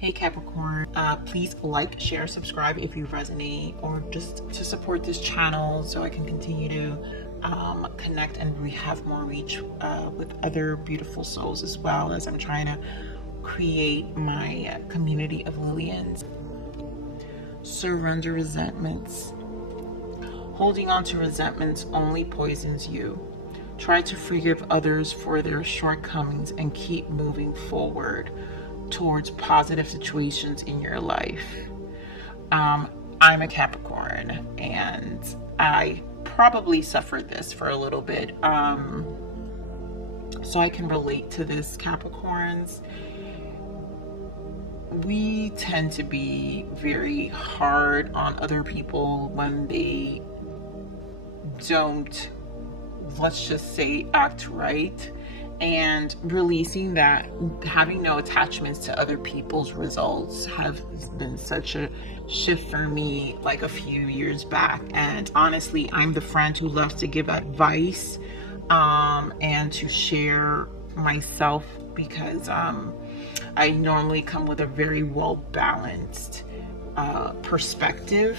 Hey Capricorn, please like, share, subscribe if you resonate, or just to support this channel so I can continue to connect and we have more reach with other beautiful souls, as well as I'm trying to create my community of Lillians. Surrender resentments. Holding on to resentments only poisons you. Try to forgive others for their shortcomings and keep moving forward towards positive situations in your life. I'm a Capricorn and I probably suffered this for a little bit. So I can relate to this, Capricorns. We tend to be very hard on other people when they don't, let's just say, act right. And releasing that, having no attachments to other people's results have been such a shift for me like a few years back. And honestly, I'm the friend who loves to give advice and to share myself, because I normally come with a very well balanced perspective,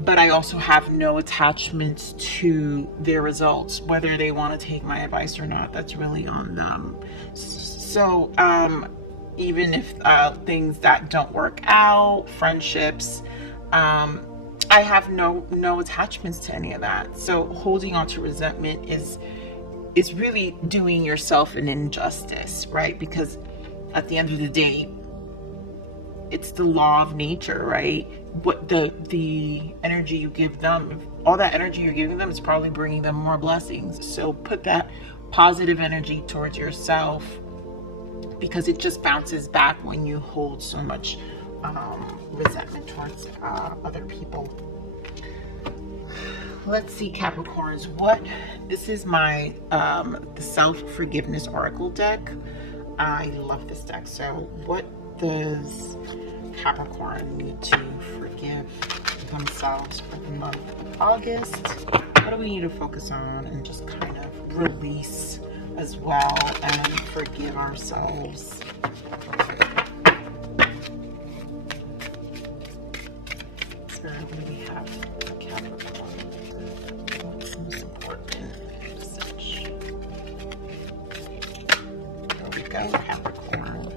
but I also have no attachments to their results, whether they want to take my advice or not. That's really on them. So even if things that don't work out, friendships, I have no attachments to any of that. So holding on to resentment is really doing yourself an injustice, right? Because at the end of the day, it's the law of nature, right? What the energy you give them, all that energy you're giving them is probably bringing them more blessings. So put that positive energy towards yourself, because it just bounces back when you hold so much resentment towards other people. Let's see, Capricorns, this is my the self-forgiveness oracle deck. I love this deck. So what does Capricorn need to forgive themselves for the month of August? What do we need to focus on and just kind of release as well and forgive ourselves? So what do we have for Capricorn? What's most important message? There we go, Capricorn.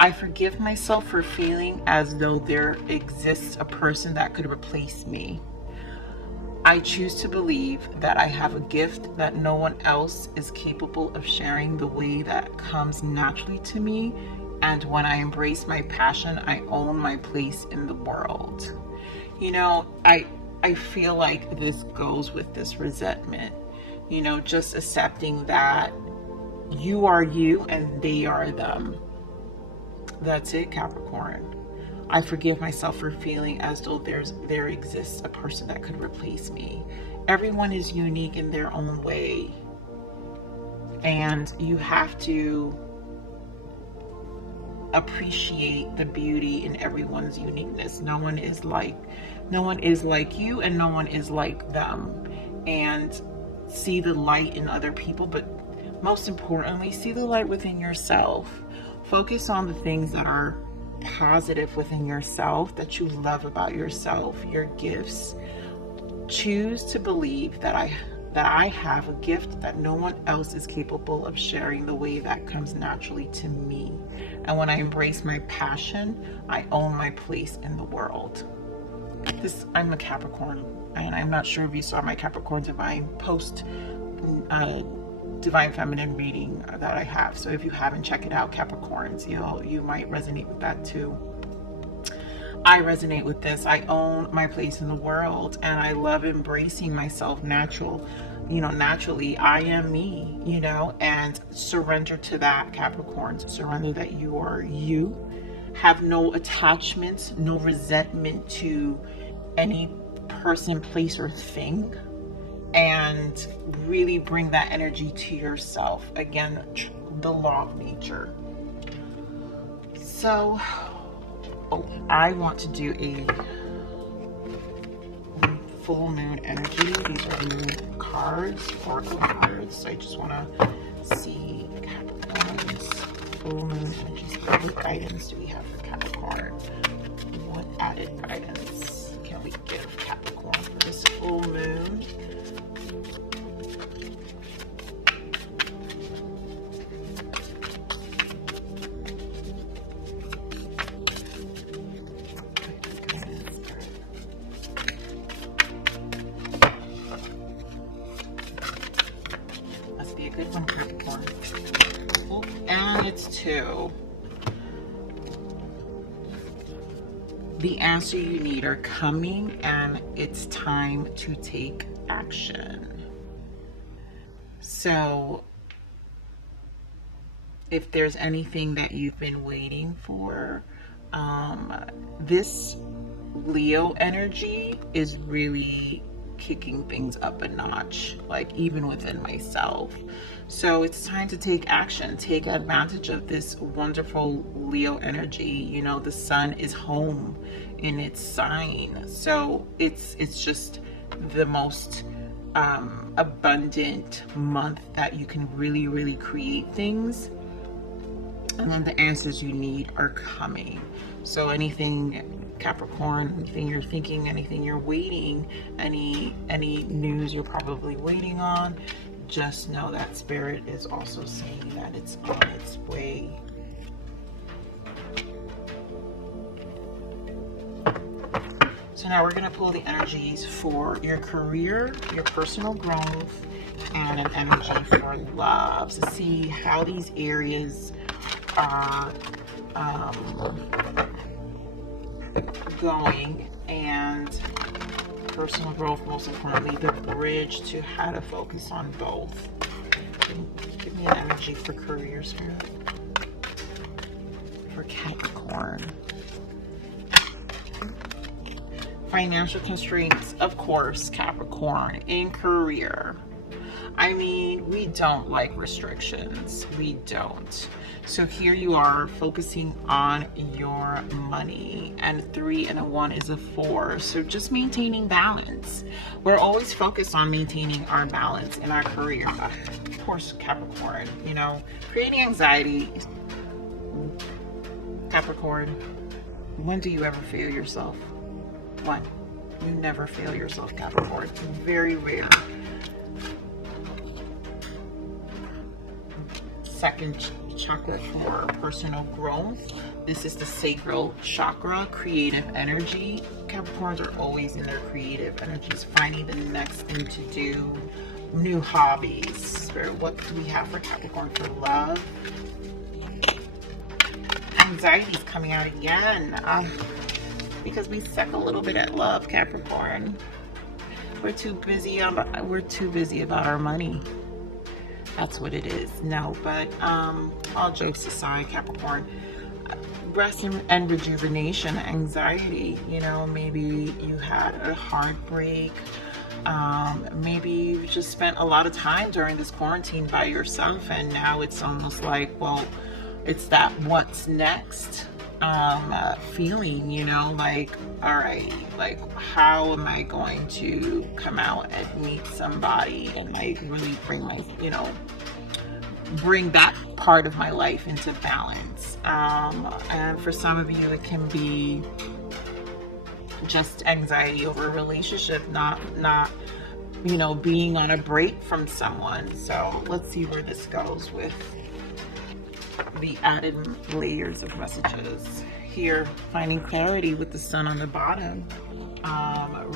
I forgive myself for feeling as though there exists a person that could replace me. I choose to believe that I have a gift that no one else is capable of sharing the way that comes naturally to me. And when I embrace my passion, I own my place in the world. You know, I feel like this goes with this resentment. You know, just accepting that you are you and they are them. That's it, Capricorn. I forgive myself for feeling as though there exists a person that could replace me. Everyone is unique in their own way, and you have to appreciate the beauty in everyone's uniqueness. No one is like you, and no one is like them. And see the light in other people, but most importantly, see the light within yourself. Focus on the things that are positive within yourself, that you love about yourself, your gifts. Choose to believe that I have a gift that no one else is capable of sharing the way that comes naturally to me. And when I embrace my passion, I own my place in the world. I'm a Capricorn, and I'm not sure if you saw my Capricorn Divine post, Divine Feminine reading that I have. So if you haven't, check it out, Capricorns. You might resonate with that too. I resonate with this. I own my place in the world, and I love embracing myself naturally. I am me, and surrender to that, Capricorns. Surrender that you are you. Have no attachments, no resentment to any person, place, or thing. And really bring that energy to yourself. Again, the law of nature. So I want to do a full moon energy. These are moon cards, oracle cards. So I just want to see Capricorns full moon energies. What guidance do we have for Capricorn? What added guidance can we give Capricorn for this full moon? Must be a good one, Capricorn. Oh, and it's 2. The answer you need are coming, and it's time to take action. So if there's anything that you've been waiting for, this Leo energy is really kicking things up a notch, like even within myself. So it's time to take action, take advantage of this wonderful Leo energy. You know, the sun is home in its sign, so it's just the most abundant month that you can really create things. And then the answers you need are coming. So anything, Capricorn, anything you're thinking, anything you're waiting, any news you're probably waiting on, just know that Spirit is also saying that it's on its way. So now we're going to pull the energies for your career, your personal growth, and an energy for love to see how these areas are going, and personal growth, most importantly, the bridge to how to focus on both. Give me an energy for career, Spirit, for Capricorn. Financial constraints, of course, Capricorn, in career. I mean, we don't like restrictions. We don't. So here you are focusing on your money, and 3 and a 1 is a 4. So just maintaining balance. We're always focused on maintaining our balance in our career. Of course, Capricorn, you know, creating anxiety. Capricorn, when do you ever fail yourself? When? You never fail yourself, Capricorn. It's very rare. Second chakra for personal growth. This is the sacral chakra, creative energy. Capricorns are always in their creative energies, finding the next thing to do, new hobbies. Spirit, what do we have for Capricorn for love? Anxiety is coming out again. Because we suck a little bit at love, Capricorn. We're too busy about our money. That's what it is. No, but all jokes aside, Capricorn, rest and rejuvenation, anxiety, you know, maybe you had a heartbreak, maybe you just spent a lot of time during this quarantine by yourself, and now it's almost like, well, it's that what's next feeling, you know, like, all right, like, how am I going to come out and meet somebody and like really bring my, you know, bring that part of my life into balance. And for some of you, it can be just anxiety over a relationship, not you know, being on a break from someone. So let's see where this goes with the added layers of messages here. Finding clarity with the sun on the bottom,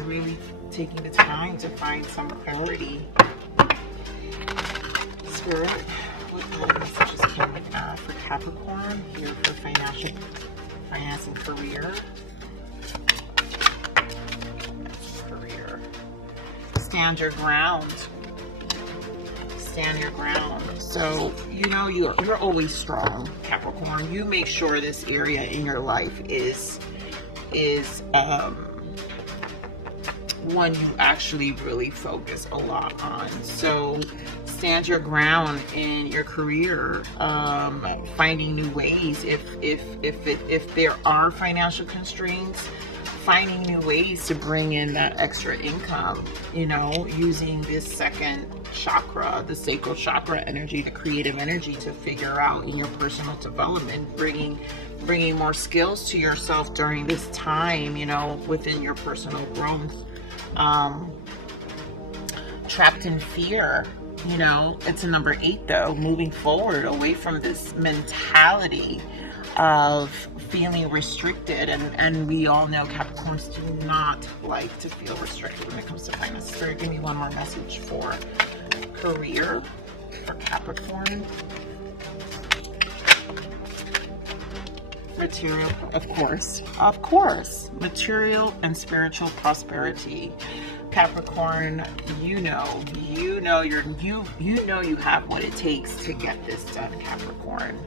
really taking the time to find some clarity. Spirit, what added messages can we add for Capricorn here for finance and career? Stand your ground. Stand your ground. So, you know, you're always strong, Capricorn. You make sure this area in your life is one you actually really focus a lot on. So stand your ground in your career, finding new ways. If there are financial constraints, finding new ways to bring in that extra income, you know, using this second chakra, the sacral chakra energy, the creative energy to figure out in your personal development, bringing more skills to yourself during this time, you know, within your personal growth. Trapped in fear, you know, it's a number 8 though, moving forward away from this mentality of feeling restricted, and we all know Capricorns do not like to feel restricted when it comes to finance. Spirit, give me one more message for career for Capricorn. Material, of course, material and spiritual prosperity. Capricorn, you know you have what it takes to get this done, Capricorn.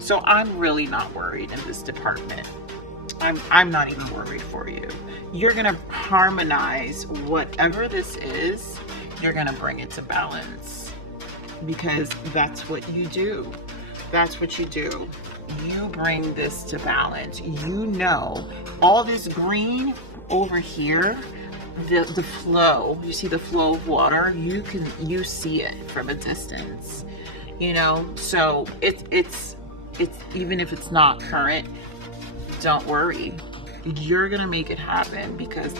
So I'm really not worried in this department. I'm not even worried for you. You're gonna harmonize whatever this is. You're gonna bring it to balance, because that's what you do. That's what you do. You bring this to balance. You know, all this green over here, the flow, you see the flow of water, you see it from a distance, you know. So it's even if it's not current, don't worry, you're gonna make it happen, because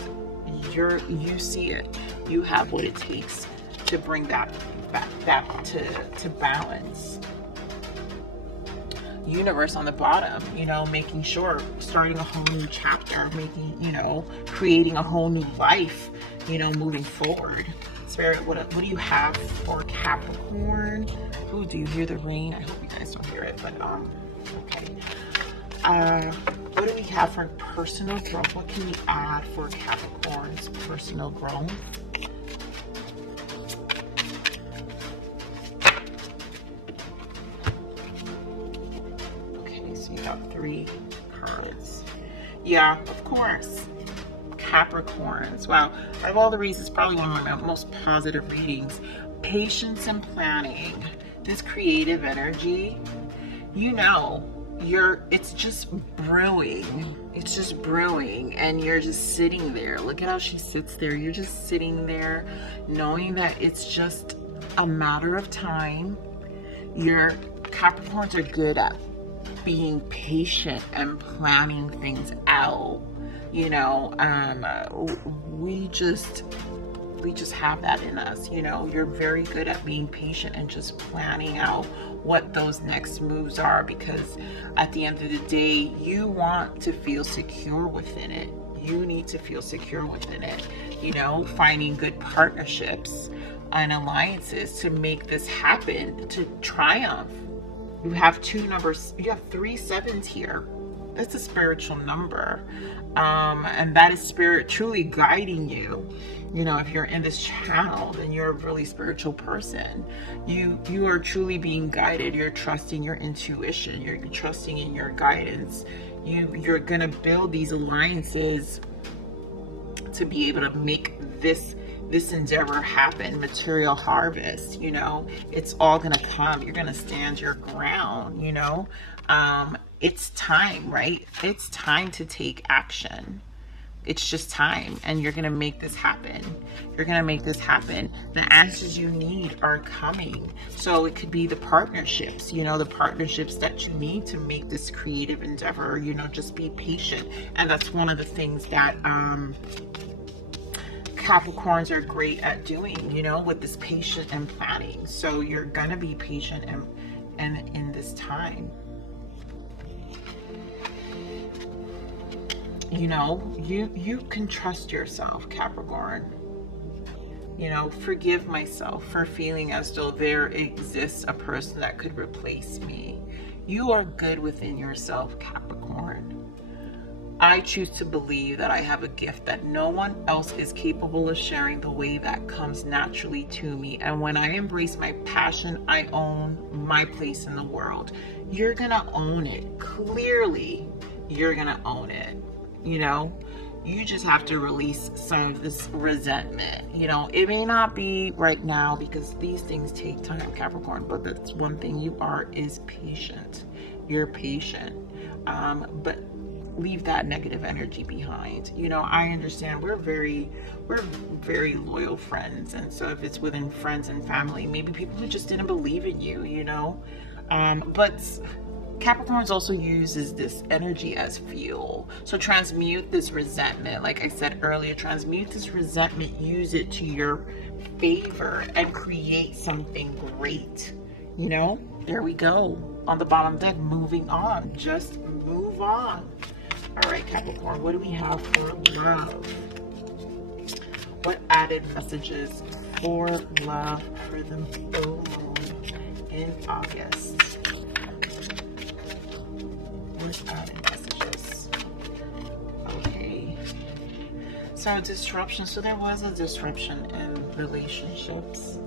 you see it. You have what it takes to bring that back to balance. Universe on the bottom, you know, making sure, starting a whole new chapter, creating a whole new life, you know, moving forward. Spirit, what do you have for Capricorn? Ooh, do you hear the rain? I hope you guys don't hear it, but okay. What do we have for personal growth? What can we add for Capricorn's personal growth? Got 3 cards. Yeah, of course. Capricorns. Wow. Out of all the reads, it's probably one of my most positive readings. Patience and planning. This creative energy, you know, it's just brewing. It's just brewing, and you're just sitting there. Look at how she sits there. You're just sitting there knowing that it's just a matter of time. Your Capricorns are good at being patient and planning things out, you know. We just have that in us, you know. You're very good at being patient and just planning out what those next moves are, because at the end of the day, you want to feel secure within it. You need to feel secure within it, you know, finding good partnerships and alliances to make this happen, to triumph. You have 2 numbers, you have 3 sevens here. That's a spiritual number. And that is spirit truly guiding you. You know, if you're in this channel, then you're a really spiritual person. You are truly being guided. You're trusting your intuition. You're trusting in your guidance. You're gonna build these alliances to be able to make this endeavor happen. Material harvest, you know, it's all gonna come. You're gonna stand your ground, you know. It's time, right? It's time to take action. It's just time, and you're gonna make this happen. You're gonna make this happen. The answers you need are coming. So it could be the partnerships, you know, the partnerships that you need to make this creative endeavor, you know. Just be patient. And that's one of the things that Capricorns are great at doing, you know, with this patient and planning. So you're gonna be patient and in this time, you know, you can trust yourself, Capricorn. You know, forgive myself for feeling as though there exists a person that could replace me. You are good within yourself, Capricorn. I choose to believe that I have a gift that no one else is capable of sharing the way that comes naturally to me. And when I embrace my passion, I own my place in the world. You're gonna own it. Clearly, you're gonna own it. You know, you just have to release some of this resentment. You know, it may not be right now, because these things take time, Capricorn, but that's one thing you are, is patient. You're patient. But leave that negative energy behind. You know, I understand we're very loyal friends, and so if it's within friends and family, maybe people who just didn't believe in you, you know. But Capricorns also uses this energy as fuel. So transmute this resentment. Like I said earlier, transmute this resentment, use it to your favor and create something great. You know, there we go. On the bottom deck, moving on. Just move on. All right, Capricorn, what do we have for love? What added messages for love for the full moon in August? What added messages? Okay. So disruption. So there was a disruption in relationships.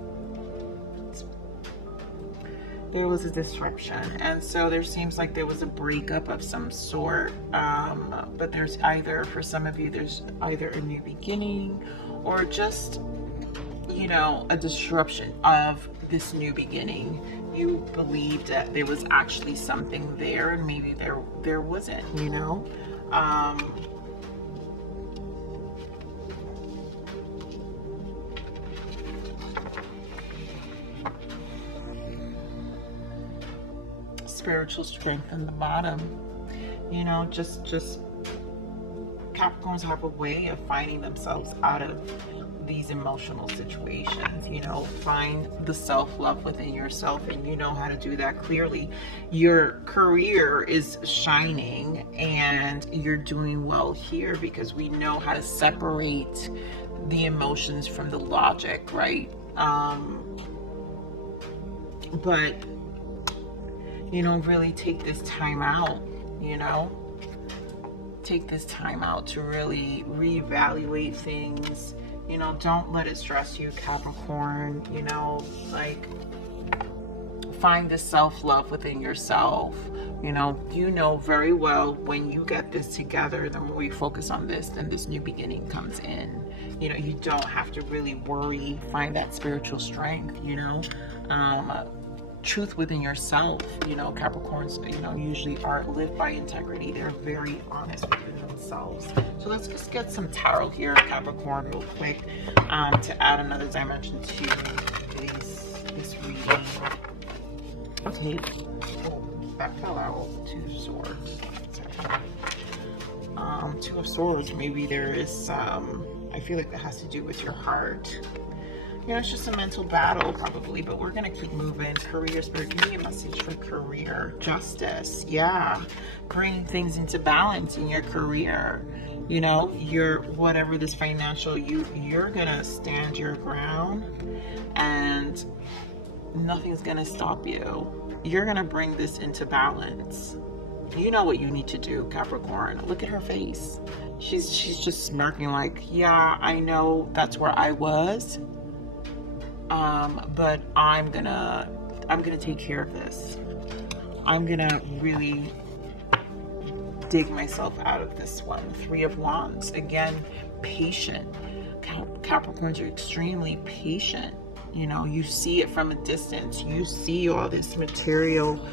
There was a disruption, and so there seems like there was a breakup of some sort, but there's either, for some of you, there's either a new beginning or just, you know, a disruption of this new beginning. You believed that there was actually something there, and maybe there wasn't, you know. Spiritual strength in the bottom. You know, just Capricorns have a way of finding themselves out of these emotional situations. You know, find the self-love within yourself, and you know how to do that clearly. Your career is shining and you're doing well here because we know how to separate the emotions from the logic, right? But you know, really take this time out, you know, take this time out to really reevaluate things. You know, don't let it stress you, Capricorn. You know, like, find the self-love within yourself. You know very well when you get this together, the more you focus on this, then this new beginning comes in. You know, you don't have to really worry. Find that spiritual strength, you know. Truth within yourself. You know, Capricorns, you know, usually live by integrity. They're very honest within themselves. So let's just get some tarot here, Capricorn, real quick, to add another dimension to this reading. Okay. Oh, that fell out. Two of Swords. Two of Swords. Maybe there is I feel like that has to do with your heart. You know, it's just a mental battle probably, but we're going to keep moving. Career, Spirit, give me a message for career. Justice. Yeah. Bring things into balance in your career. You know, whatever this financial, you're going to stand your ground and nothing's going to stop you. You're going to bring this into balance. You know what you need to do, Capricorn. Look at her face. She's just smirking like, yeah, I know that's where I was. But I'm gonna take care of this. I'm gonna really dig myself out of this one. Three of Wands. Again, patient. Capricorns are extremely patient. You know, you see it from a distance. You see all this material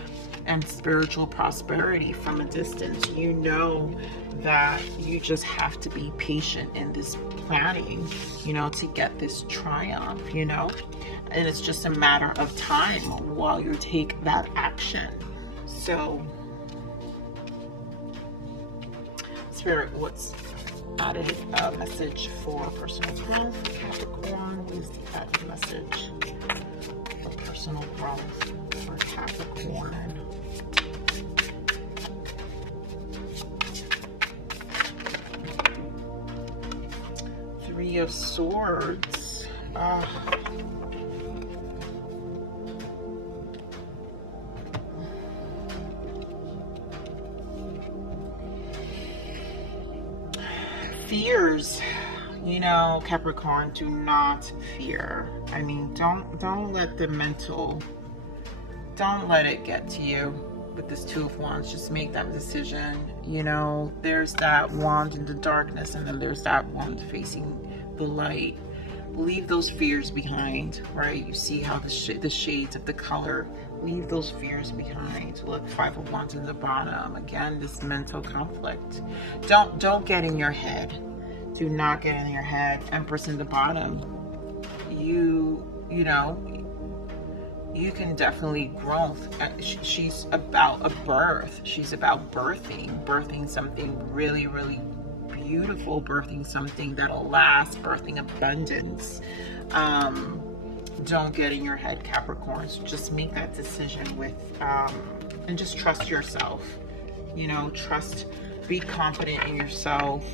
and spiritual prosperity from a distance. You know that you just have to be patient in this planning, you know, to get this triumph, you know, and it's just a matter of time while you take that action. So, Spirit, what's added message for personal growth? Capricorn, what is the added message for personal growth for Capricorn? Three of Swords. Fears. You know, Capricorn, do not fear. I mean, don't let the mental, don't let it get to you. With this Two of Wands, just make that decision. You know, there's that wand in the darkness, and then there's that wand facing the light. Leave those fears behind, right? You see how the shades of the color Leave those fears behind. Look, Five of Wands in the bottom. Again, this mental conflict. Don't get in your head. Do not get in your head. Empress in the bottom. You know, you can definitely growth. She's about a birth. She's about birthing something really, really beautiful, birthing something that'll last, birthing abundance. Don't get in your head, Capricorns. Just make that decision with, and just trust yourself. You know, trust, be confident in yourself.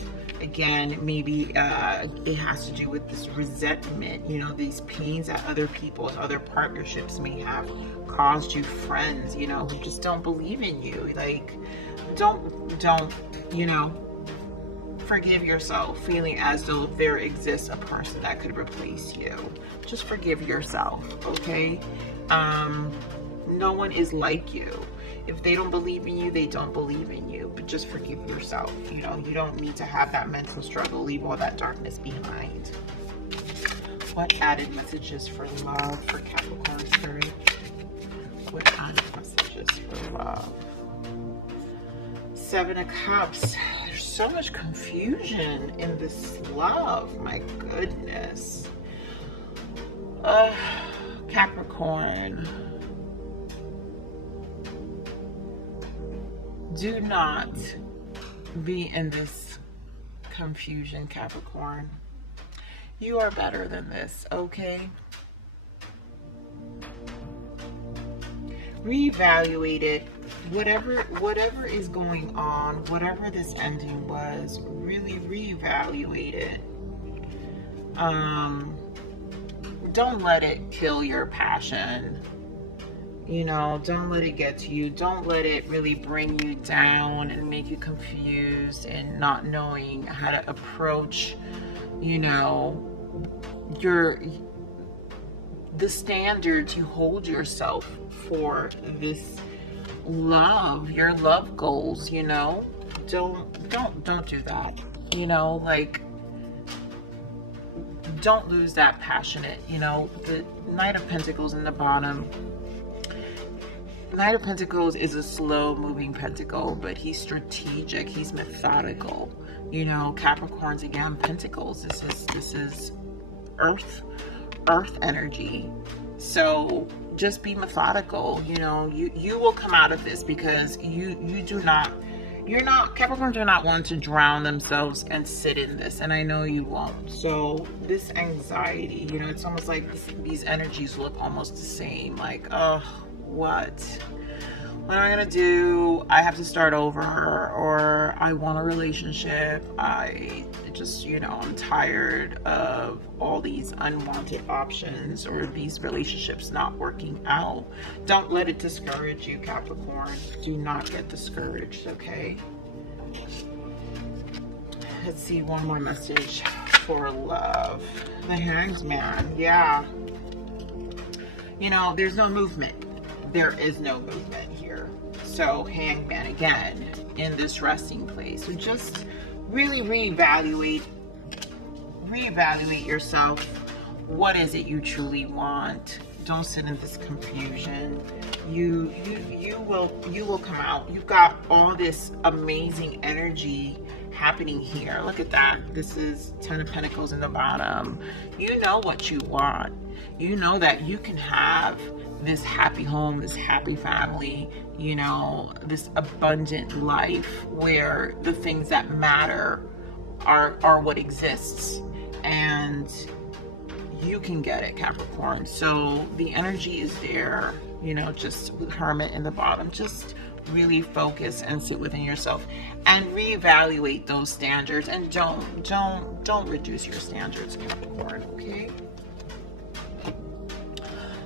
Again, maybe it has to do with this resentment, you know, these pains that other people and other partnerships may have caused you, friends, you know, who just don't believe in you. Like, don't, you know, forgive yourself, feeling as though there exists a person that could replace you. Just forgive yourself, okay? No one is like you. If they don't believe in you, they don't believe in you. But just forgive yourself. You know, you don't need to have that mental struggle. Leave all that darkness behind. What added messages for love for Capricorn Spirit? What added messages for love? Seven of Cups. There's so much confusion in this love. My goodness. Capricorn. Do not be in this confusion, Capricorn. You are better than this, okay? Reevaluate it. Whatever is going on, whatever this ending was, really reevaluate it. Don't let it kill your passion. You know, don't let it get to you. Don't let it really bring you down and make you confused and not knowing how to approach, you know, the standards you hold yourself for this love, your love goals, you know. Don't do that. You know, like, don't lose that passionate, you know. The Knight of Pentacles in the bottom. Knight of Pentacles is a slow-moving pentacle, but he's strategic. He's methodical. You know, Capricorns, again, Pentacles. This is Earth energy. So just be methodical. You know, you will come out of this because Capricorns do not want to drown themselves and sit in this, and I know you won't. So this anxiety, you know, it's almost like these energies look almost the same. Like, oh, what am I gonna do? I have to start over, or I want a relationship. I just, you know, I'm tired of all these unwanted options or these relationships not working out. Don't let it discourage you, Capricorn. Do not get discouraged, okay? Let's see, one more message for love. The Hanged Man. Yeah, you know, there's no movement. There is no movement here. So Hangman again in this resting place. So just really reevaluate yourself. What is it you truly want? Don't sit in this confusion. You will come out. You've got all this amazing energy happening here. Look at that. This is Ten of Pentacles in the bottom. You know what you want. You know that you can have this happy home, this happy family, you know, this abundant life where the things that matter are what exists, and you can get it, Capricorn. So the energy is there, you know, just with Hermit in the bottom. Just really focus and sit within yourself and reevaluate those standards, and don't reduce your standards, Capricorn, okay?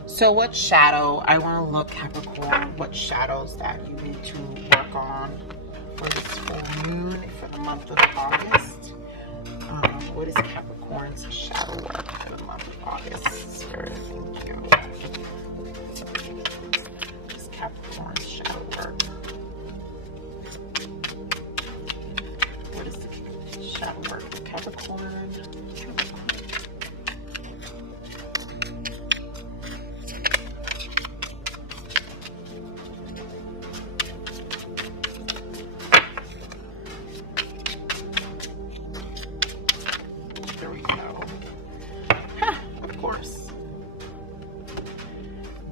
So what shadow, I want to look, Capricorn, what shadows that you need to work on for this full moon for the month of August. What is Capricorn's shadow work for the month of August? Spirit, thank you. What is Capricorn's shadow work? What is the shadow work for Capricorn?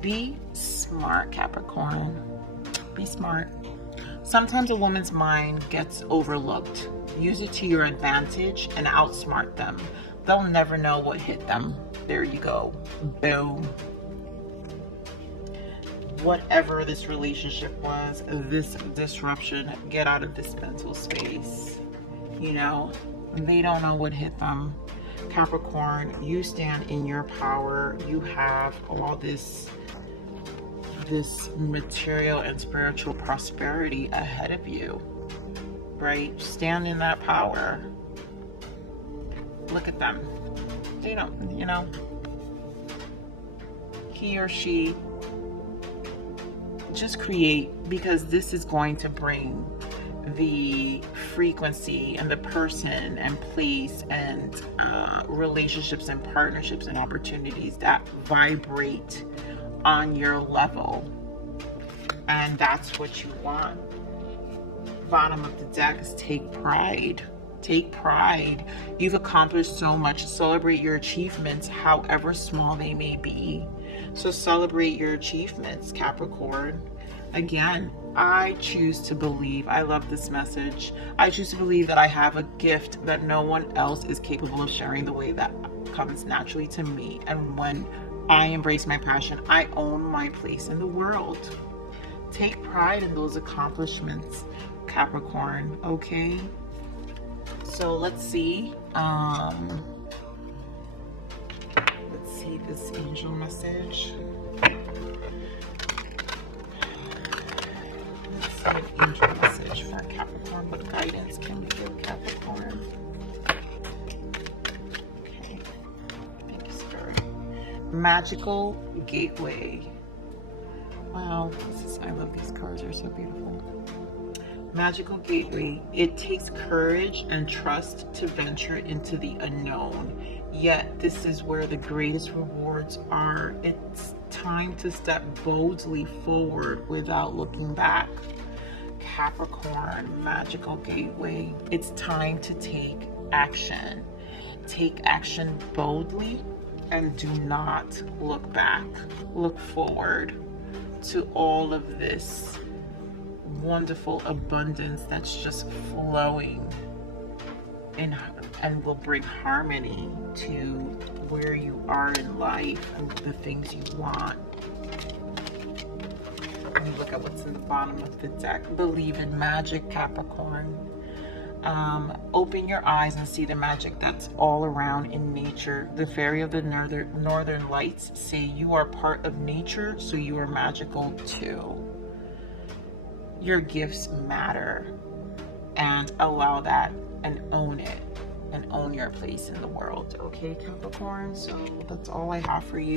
Be smart, Capricorn. Be smart. Sometimes a woman's mind gets overlooked. Use it to your advantage and outsmart them. They'll never know what hit them. There you go. Boom. Whatever this relationship was, this disruption, get out of this mental space. You know, they don't know what hit them. Capricorn, you stand in your power. You have all this material and spiritual prosperity ahead of you, right? Stand in that power. Look at them. They don't, you know, he or she, just create, because this is going to bring the frequency and the person and place and relationships and partnerships and opportunities that vibrate on your level, and that's what you want. Bottom of the deck is take pride. Take pride. You've accomplished so much. Celebrate your achievements, however small they may be. So celebrate your achievements, Capricorn. Again, I choose to believe, I love this message, I choose to believe that I have a gift that no one else is capable of sharing the way that comes naturally to me. And when I embrace my passion, I own my place in the world. Take pride in those accomplishments, Capricorn, okay? So let's see this angel message. Let's see an angel message for Capricorn. What guidance can we give Capricorn? Okay, thank you, Spirit. Magical gateway. Wow, I love these cards, they're so beautiful. Magical gateway. It takes courage and trust to venture into the unknown. Yet this is where the greatest rewards are. It's time to step boldly forward without looking back. Capricorn, magical gateway. It's time to take action. Take action boldly and do not look back. Look forward to all of this wonderful abundance that's just flowing in, and will bring harmony to where you are in life and the things you want. Let me look at what's in the bottom of the deck. Believe in magic, Capricorn. Open your eyes and see the magic that's all around in nature. The fairy of the northern lights say you are part of nature, so you are magical too. Your gifts matter, and allow that and own it and own your place in the world. Okay, Capricorn, so that's all I have for you.